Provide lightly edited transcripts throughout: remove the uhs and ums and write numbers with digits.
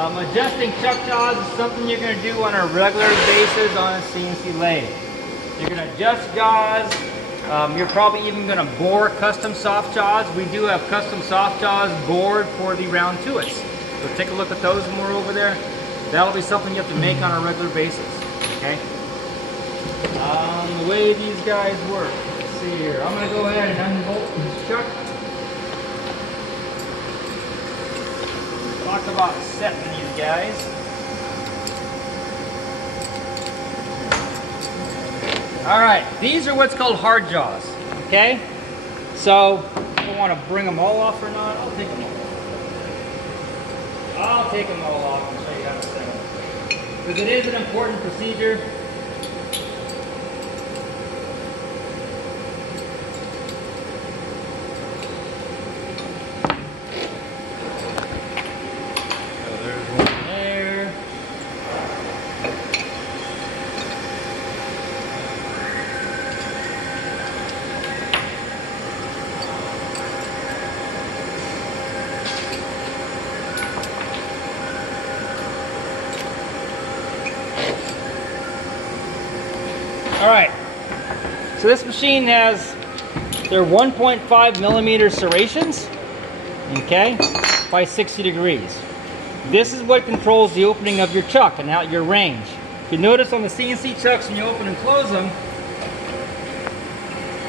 Adjusting chuck jaws is something you're going to do on a regular basis on a CNC lathe. You're going to adjust jaws. You're probably even going to bore custom soft jaws. We do have custom soft jaws bored for the round tuits. So take a look at those when we're over there. That'll be something you have to make on a regular basis. Okay. The way these guys work. Let's see here. I'm going to go ahead and unbolt this chuck. Talk about setting these guys. Alright, these are what's called hard jaws. Okay? So, I don't want to bring them all off or not. I'll take them all off. I'll take them all off and show you how to set them. Because it is an important procedure. Alright, so this machine has their 1.5 millimeter serrations, okay, by 60 degrees. This is what controls the opening of your chuck and out your range. If you notice on the CNC chucks when you open and close them,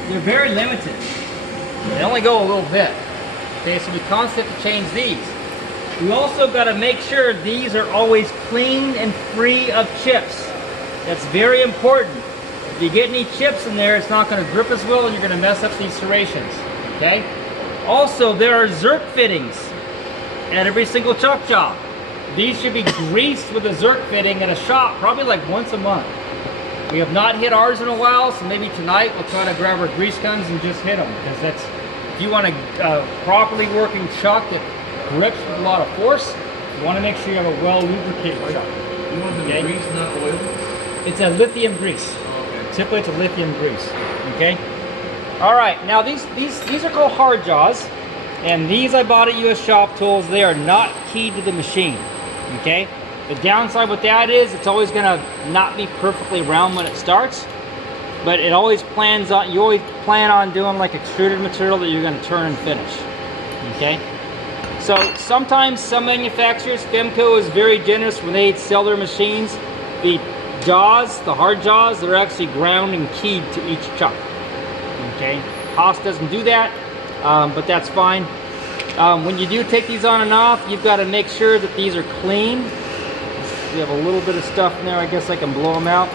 they're very limited. They only go a little bit. Okay, so we constantly have to change these. We also got to make sure these are always clean and free of chips. That's very important. If you get any chips in there, it's not going to grip as well and you're going to mess up these serrations. Okay? Also, there are Zerk fittings at every single chuck job. These should be greased with a Zerk fitting at a shop probably like once a month. We have not hit ours in a while, so maybe tonight we'll try to grab our grease guns and just hit them. Because that's, if you want a properly working chuck that grips with a lot of force, you want to make sure you have a well lubricated chuck. You want the grease, not oil? It's a lithium grease. Typically it's a lithium grease, okay? All right, now these are called hard jaws, and these I bought at US Shop Tools. They are not keyed to the machine, okay? The downside with that is it's always gonna not be perfectly round when it starts, but it always plans on, you always plan on doing like extruded material that you're gonna turn and finish, okay? So sometimes some manufacturers, Femco is very generous when they sell their machines. The jaws, the hard jaws, they're actually ground and keyed to each chuck. Okay, Haas doesn't do that, but that's fine. When you do take these on and off, you've got to make sure that these are clean. We have a little bit of stuff in there. I guess I can blow them out.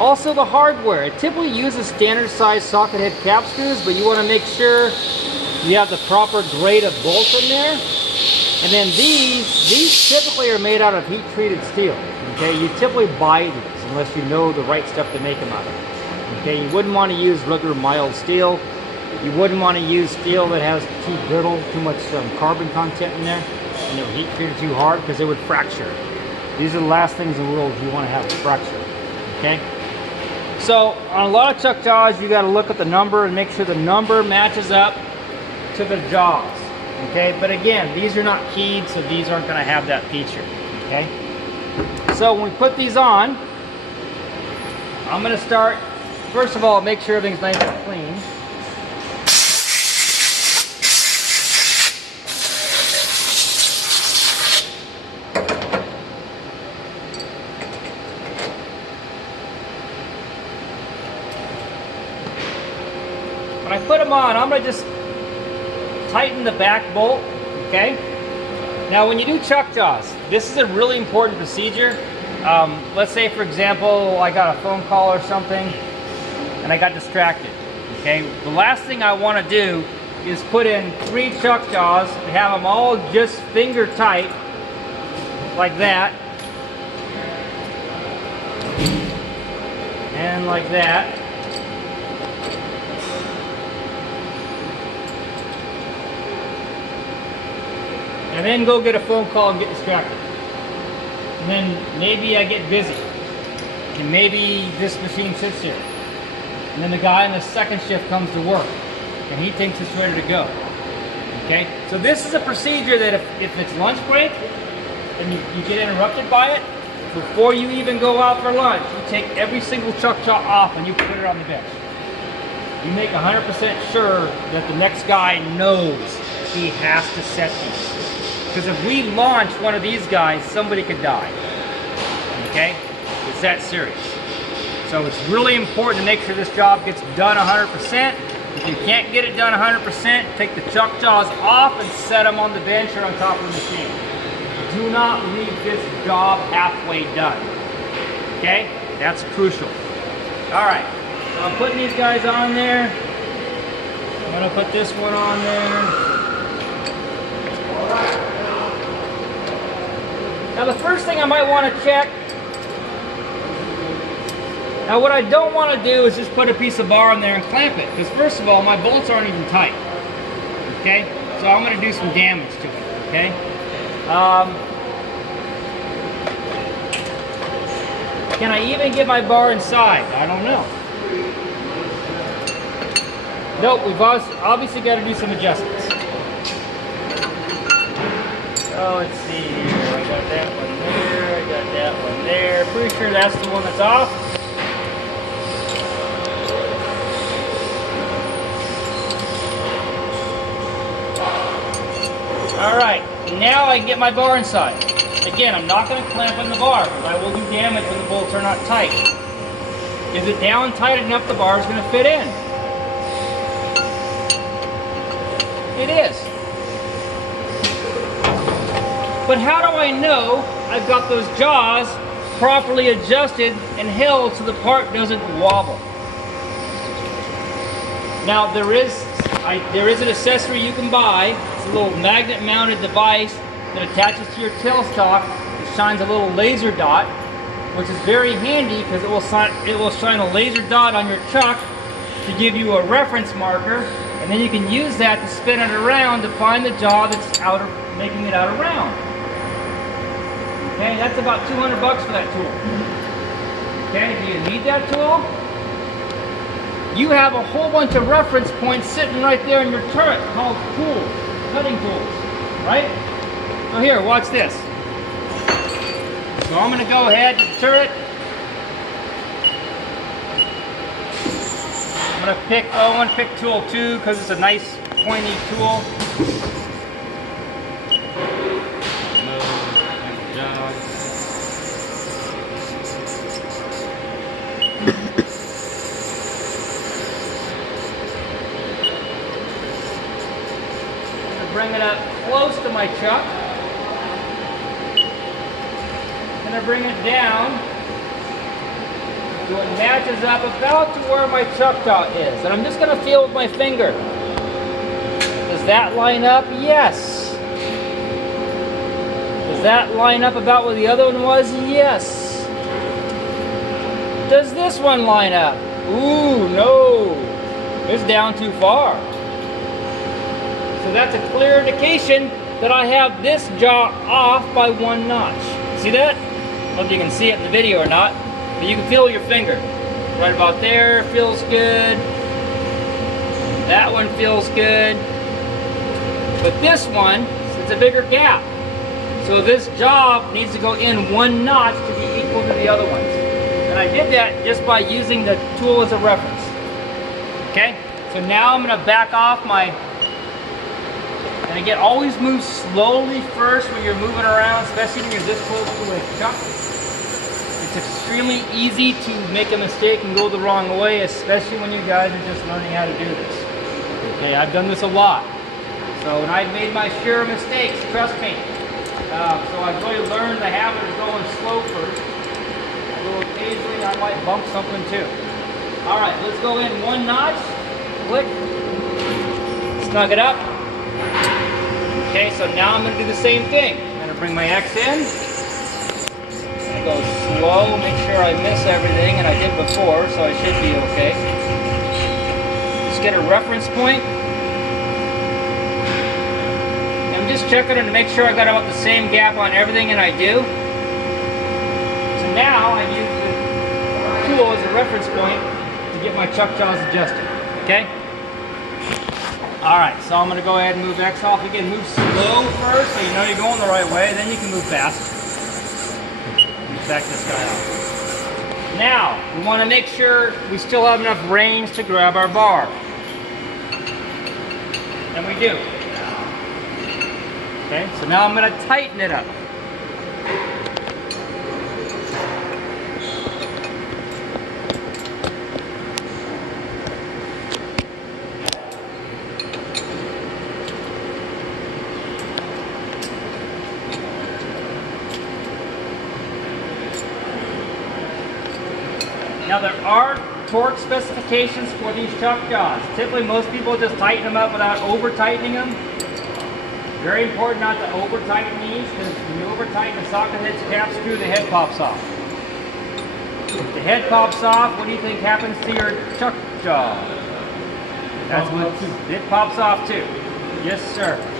Also, the hardware. It typically uses standard size socket head cap screws, but you want to make sure you have the proper grade of bolts in there. And then these typically are made out of heat treated steel. Okay, you typically buy these unless you know the right stuff to make them out of. Okay, you wouldn't want to use regular mild steel. You wouldn't want to use steel that has too brittle, too much carbon content in there, and it would heat treated too hard because it would fracture. These are the last things in the world you want to have fracture. Okay, so on a lot of chuck jaws, you got to look at the number and make sure the number matches up to the jaws. Okay, but again, these are not keyed, so these aren't going to have that feature. Okay. So when we put these on, I'm going to start, first of all, make sure everything's nice and clean. When I put them on, I'm going to just tighten the back bolt, okay? Now when you do chuck jaws, this is a really important procedure. Let's say, for example, I got a phone call or something and I got distracted, okay? The last thing I want to do is put in 3 chuck jaws and have them all just finger tight like that and like that. And then go get a phone call and get distracted. And then maybe I get busy. And maybe this machine sits here. And then the guy in the second shift comes to work. And he thinks it's ready to go. Okay? So this is a procedure that if it's lunch break, and you get interrupted by it, before you even go out for lunch, you take every single chuck jaw off and you put it on the bench. You make 100% sure that the next guy knows he has to set these. Because if we launch one of these guys, somebody could die. Okay? It's that serious. So it's really important to make sure this job gets done 100%. If you can't get it done 100%, take the chuck jaws off and set them on the bench or on top of the machine. Do not leave this job halfway done. Okay? That's crucial. Alright, so I'm putting these guys on there. I'm going to put this one on there. Now the first thing I might want to check. Now what I don't want to do is just put a piece of bar on there and clamp it. Because first of all, my bolts aren't even tight. Okay? So I'm going to do some damage to it. Okay? Can I even get my bar inside? I don't know. Nope, we've obviously got to do some adjustments. Oh, let's see here. I got that one there, I got that one there. Pretty sure that's the one that's off. Alright, now I can get my bar inside. Again, I'm not going to clamp on the bar because I will do damage when the bolts are not tight. Is it down tight enough the bar is going to fit in? It is. But how do I know I've got those jaws properly adjusted and held so the part doesn't wobble? Now there is an accessory you can buy. It's a little magnet mounted device that attaches to your tailstock. It shines a little laser dot, which is very handy because it will shine a laser dot on your chuck to give you a reference marker, and then you can use that to spin it around to find the jaw that's making it out of round. Okay, that's about 200 bucks for that tool. Okay, do you need that tool? You have a whole bunch of reference points sitting right there in your turret called tools, cutting tools, right? So here, watch this. So I'm going to go ahead to the turret. I'm going to pick, I want to pick tool 2 because it's a nice pointy tool. Bring it up close to my chuck. And I bring it down so it matches up about to where my chuck jaw is. And I'm just going to feel with my finger. Does that line up? Yes. Does that line up about where the other one was? Yes. Does this one line up? Ooh, no. It's down too far. So that's a clear indication that I have this jaw off by 1 notch. See that? I don't know if you can see it in the video or not, but you can feel your finger. Right about there feels good. That one feels good. But this one, it's a bigger gap. So this jaw needs to go in 1 notch to be equal to the other ones. And I did that just by using the tool as a reference. Okay? So now I'm going to back off my... And again, always move slowly first when you're moving around, especially when you're this close to a chuck. It's extremely easy to make a mistake and go the wrong way, especially when you guys are just learning how to do this. Okay, I've done this a lot. So, and I've made my share of mistakes, trust me. So I've really learned the habit of going slow first. Although occasionally I might bump something too. Alright, let's go in 1 notch. Click. Snug it up. Okay, so now I'm going to do the same thing. I'm going to bring my X in. I go slow, make sure I miss everything, and I did before, so I should be okay. Just get a reference point. I'm just checking to make sure I got about the same gap on everything, and I do. So now I use the tool as a reference point to get my chuck jaws adjusted. Okay? All right, so I'm gonna go ahead and move X off again. Move slow first, so you know you're going the right way. Then you can move fast. Back this guy out. Now, we want to make sure we still have enough range to grab our bar. And we do. Okay, so now I'm going to tighten it up. Now there are torque specifications for these chuck jaws. Typically most people just tighten them up without over tightening them. Very important not to over tighten these, because when you over tighten the socket head's cap screw, the head pops off. If the head pops off, what do you think happens to your chuck jaw? That's what it pops off too. Yes sir.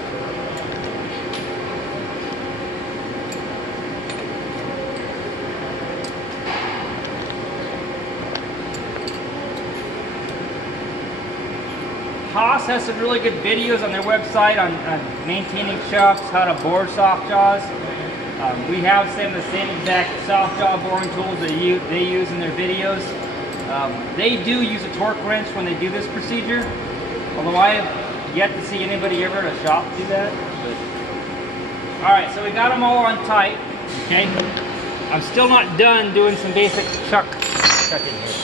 Haas has some really good videos on their website on maintaining chucks, how to bore soft jaws. We have some of the same exact soft jaw boring tools that they use in their videos. They do use a torque wrench when they do this procedure, although I have yet to see anybody ever at a shop do that. All right, so we got them all on tight, okay? I'm still not done doing some basic chucking here.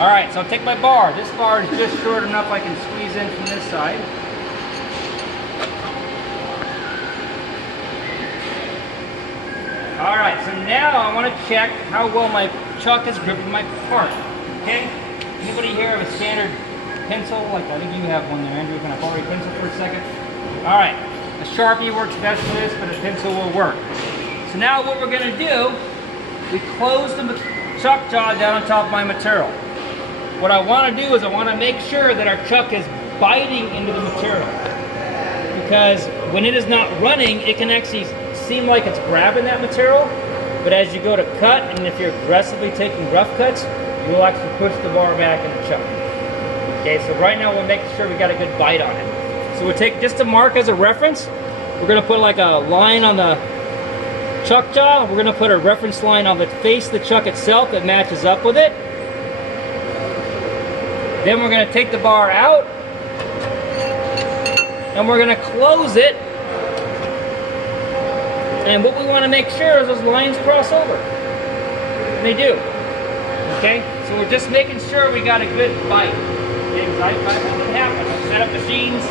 All right, so I'll take my bar. This bar is just short enough I can squeeze in from this side. All right, so now I want to check how well my chuck is gripping my part, okay? Anybody here have a standard pencil? Like I think you have one there, Andrew. Can I borrow your pencil for a second? All right, a Sharpie works best for this, but a pencil will work. So now what we're gonna do, we close the chuck jaw down on top of my material. What I want to do is I want to make sure that our chuck is biting into the material, because when it is not running, it can actually seem like it's grabbing that material, but as you go to cut, and if you're aggressively taking rough cuts, you'll actually push the bar back in the chuck. Okay, so right now we'll make sure we got a good bite on it. So we'll take, just to mark as a reference, we're going to put like a line on the chuck jaw. We're going to put a reference line on the face of the chuck itself that matches up with it. Then we're going to take the bar out, and we're going to close it. And what we want to make sure is those lines cross over. And they do. Okay? So we're just making sure we got a good bite. Okay, because I've had it happen. I set up machines,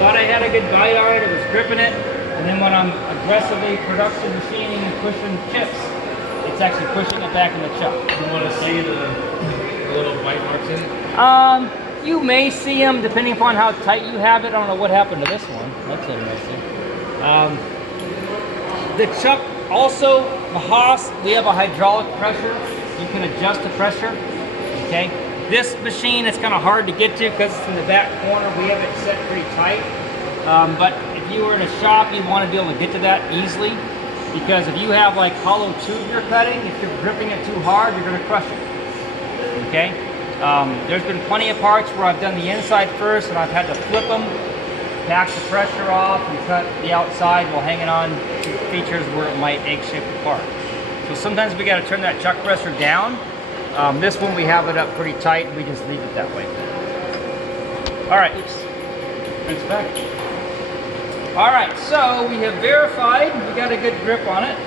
thought I had a good bite on it, it was gripping it, and then when I'm aggressively production machining and pushing chips, it's actually pushing it back in the chuck. You want to see the little bite marks in it? You may see them depending upon how tight you have it. I don't know what happened to this one. That's interesting. The chuck also, the Haas, we have a hydraulic pressure. You can adjust the pressure. Okay. This machine, it's kind of hard to get to because it's in the back corner. We have it set pretty tight. But if you were in a shop, you want to be able to get to that easily, because if you have like hollow tube you're cutting, if you're gripping it too hard, you're going to crush it. Okay. There's been plenty of parts where I've done the inside first and I've had to flip them, back the pressure off, and cut the outside while hanging on to features where it might egg shape apart. So sometimes we got to turn that chuck presser down. This one we have it up pretty tight and we just leave it that way. All right, it's back. All right, so we have verified we got a good grip on it.